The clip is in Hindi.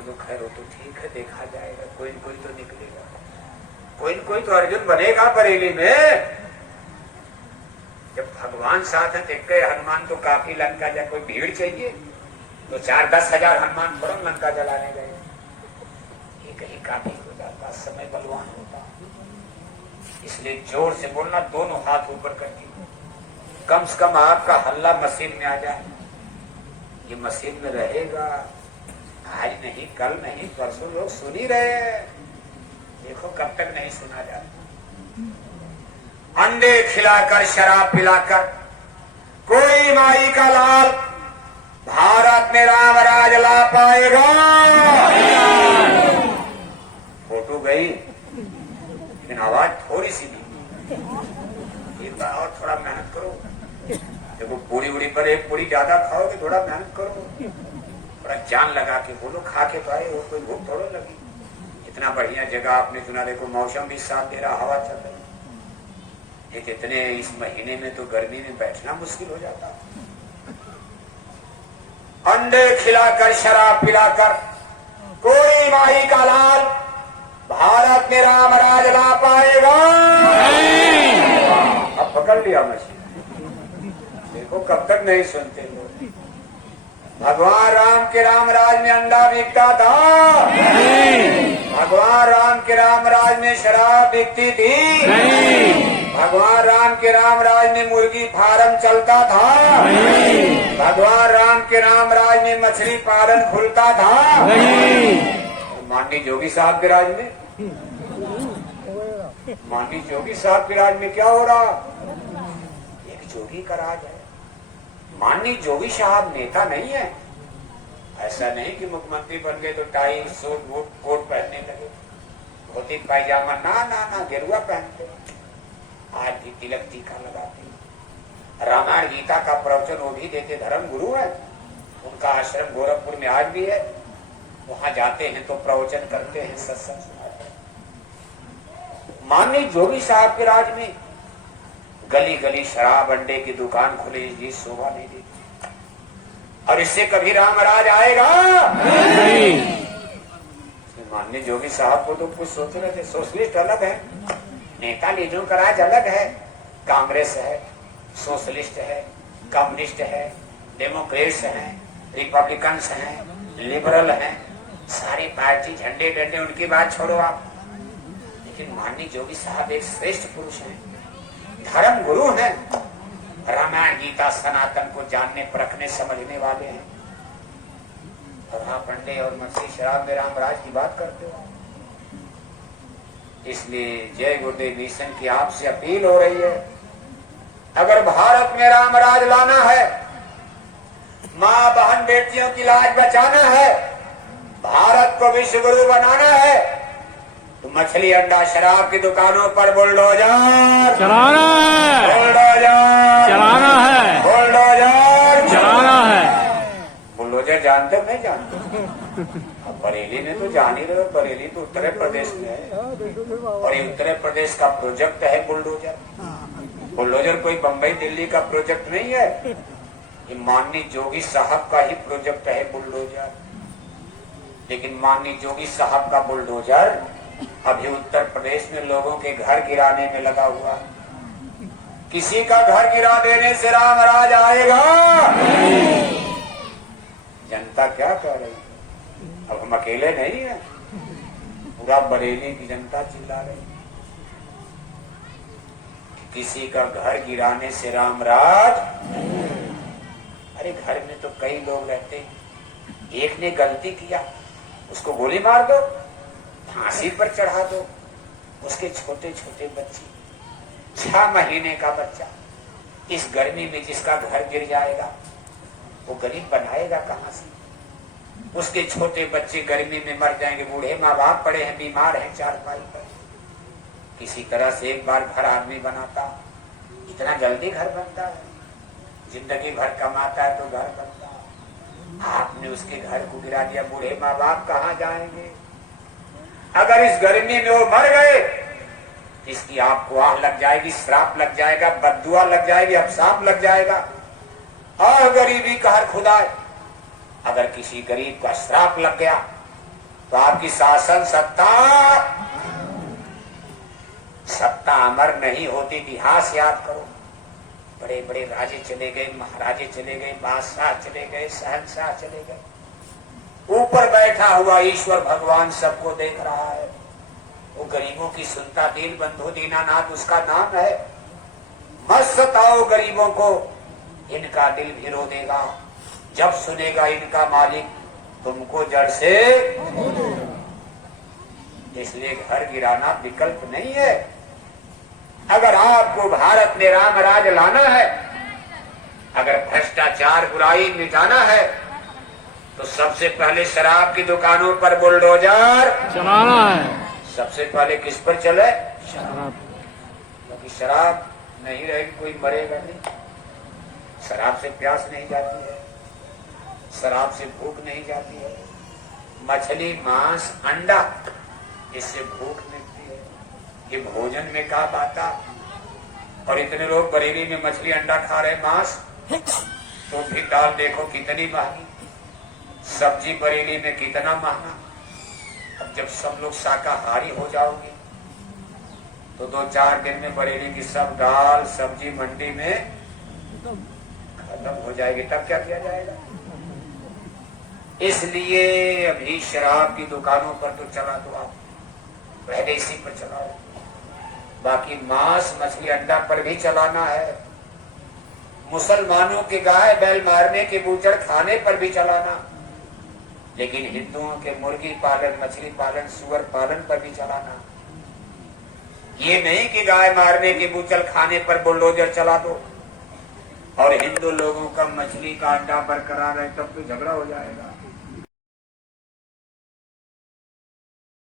चलो खैर हो तो ठीक है, देखा जाएगा, कोई न कोई तो निकलेगा, कोई न कोई तो अर्जुन बनेगा बरेली में। जब भगवान साथ है देख गए हनुमान तो काफी लंका जा, कोई भीड़ चाहिए तो 4-10 हजार हनुमान फौरन लंका जलाने गए, ये कहीं काफी हो जाता, समय बलवान होता। इसलिए जोर से बोलना, दोनों हाथ ऊपर करके, कम से कम आपका हल्ला मशीन में आ जाए। ये मशीन में रहेगा, आज नहीं कल नहीं परसों, लोग सुन ही रहे हैं, देखो कब तक नहीं सुना जाता। अंडे खिलाकर शराब पिलाकर कोई माई का लाल भारत में राम राज ला पाएगा। फोटो गई लेकिन आवाज थोड़ी सी नहीं, एक बार और थोड़ा मेहनत करो। देखो पूरी उड़ी पर एक पूरी ज्यादा खाओगे, थोड़ा मेहनत करो, थोड़ा जान लगा के बोलो, खा के तो आए हो, कोई भूख थोड़ा लगी। इतना बढ़िया जगह आपने चुना, देखो मौसम भी साफ दे रहा, हवा चल रही, एक इतने इस महीने में तो गर्मी में बैठना मुश्किल हो जाता। अंडे खिलाकर शराब पिलाकर कोई माई का लाल भारत में राम राज ला पाएगा। अब पकड़ लिया मछली, देखो कब तक नहीं सुनते लोग। भगवान राम के राम राज में अंडा बिकता था, भगवान राम के राम राज में शराब बिकती थी, भगवान राम के राम राज में मुर्गी फार्म चलता था, भगवान राम के राम राज में मछली पालन खुलता था। माननीय जोगी साहब के राज में, माननीय जोगी साहब के राज में क्या हो रहा? एक जोगी का राज है। माननीय जोगी साहब नेता नहीं है, ऐसा नहीं कि मुख्यमंत्री बन गए तो टाई सूट बूट कोट पहनने लगे, धोती पायजामा, ना ना ना, गेरुआ पहनते, आज भी तिलक टीका लगाते, रामायण गीता का प्रवचन वो भी देते, धर्म गुरु है, उनका आश्रम गोरखपुर में आज भी है, वहां जाते हैं तो प्रवचन करते हैं, सत्संग सुनाते हैं। माननीय जोगी साहब के राज में गली गली शराब अंडे की दुकान खुली, जी शोभा नहीं देती। और इससे कभी राम राज आएगा नहीं। माननीय जोगी साहब को तो कुछ सोच रहे थे, सोशलिस्ट अलग है, नेता लीडरों का राज अलग है, कांग्रेस है, सोशलिस्ट है, कम्युनिस्ट है, डेमोक्रेट्स हैं, रिपब्लिकन्स हैं, लिबरल हैं, सारी पार्टी झंडे डंडे उनकी बात छोड़ो आप। लेकिन माननीय जोगी साहब एक श्रेष्ठ पुरुष हैं, धर्म गुरु हैं, रामायण गीता सनातन को जानने परखने समझने वाले हैं, और आप अंडे और मछली शराब में राम राज की बात करते हो। इसलिए जय गुरुदेव मिशन की आपसे अपील हो रही है, अगर भारत में राम राज लाना है, माँ बहन बेटियों की लाज बचाना है, भारत को विश्व गुरु बनाना है, तो मछली अंडा शराब की दुकानों पर बुलडोजर चलाना है, बुलडोजर चलाना है, बुलडोजर चलाना है। बुलडोजर जानते हो नहीं जानते? अब बरेली में तो जान ही रहे हो, बरेली तो उत्तर प्रदेश में है, और ये उत्तर प्रदेश का प्रोजेक्ट है बुलडोजर। बुलडोजर कोई बम्बई दिल्ली का प्रोजेक्ट नहीं है, ये माननीय जोगी साहब का ही प्रोजेक्ट है बुलडोजर। लेकिन माननीय जोगी साहब का बुलडोजर अभी उत्तर प्रदेश में लोगों के घर गिराने में लगा हुआ। किसी का घर गिरा देने से राम राज आएगा? जनता क्या कह रही है? अब हम अकेले नहीं है, पूरा बरेली की जनता चिल्ला रही है, किसी का घर गिराने से राम राज। अरे घर में तो कई लोग रहते हैं, एक ने गलती किया उसको गोली मार दो, फांसी पर चढ़ा दो। उसके छोटे छोटे बच्चे, 6 महीने का बच्चा, इस गर्मी में जिसका घर गिर जाएगा वो गरीब बनाएगा कहां से? उसके छोटे बच्चे गर्मी में मर जाएंगे, बूढ़े माँ बाप पड़े हैं, बीमार हैं चारपाई पर। किसी तरह से एक बार घर आदमी बनाता, इतना जल्दी घर बनता है? जिंदगी भर कमाता है तो घर बनता है। आपने उसके घर को गिरा दिया, बूढ़े माँ बाप कहाँ जाएंगे? अगर इस गर्मी में वो मर गए, इसकी आपको आह लग जाएगी, श्राप लग जाएगा, बद्दुआ लग जाएगी, अभिशाप लग जाएगा। और गरीबी का हर खुदा, अगर किसी गरीब का श्राप लग गया तो आपकी शासन सत्ता अमर नहीं होती। इतिहास याद करो, बड़े बड़े राजे चले गए, महाराजे चले गए, बादशाह चले गए, शहंशाह चले गए, ऊपर बैठा हुआ ईश्वर भगवान सबको देख रहा है। वो गरीबों की सुनता, दीन बंधु दीनानाथ उसका नाम है। मत सताओ गरीबों को, इनका दिल भी रो देगा जब सुनेगा इनका मालिक तुमको जड़ से। इसलिए घर गिराना विकल्प नहीं है। अगर आपको भारत में राम राज लाना है, अगर भ्रष्टाचार बुराई मिटाना है, तो सबसे पहले शराब की दुकानों पर बुलडोजर चलाना है। सबसे पहले किस पर चले? शराब। क्योंकि शराब नहीं रहेगी कोई मरेगा नहीं। शराब से प्यास नहीं जाती है, शराब से भूख नहीं जाती है। मछली, मांस, अंडा, इससे भूख मिलती है। ये भोजन में कहा बाता। और इतने लोग बरेली में मछली अंडा खा रहे, मांस, तो भी दाल देखो कितनी महंगी, सब्जी बरेली में कितना महंगा। अब जब सब लोग शाकाहारी हो जाओगे तो 2-4 दिन में बरेली की सब दाल सब्जी मंडी में खत्म हो जाएगी। तब क्या किया जाएगा? इसलिए अभी शराब की दुकानों पर तो चला दो आप, पहले इसी पर चलाओ। बाकी मांस, मछली, अंडा पर भी चलाना है। मुसलमानों के गाय बैल मारने के बूचड़ खाने पर भी चलाना, लेकिन हिंदुओं के मुर्गी पालन, मछली पालन, सुअर पालन पर भी चलाना। ये नहीं कि गाय मारने के बूचड़ खाने पर बुलडोजर चला दो और हिंदू लोगों का मछली का अंडा बरकरार है, तब तो झगड़ा हो जाएगा।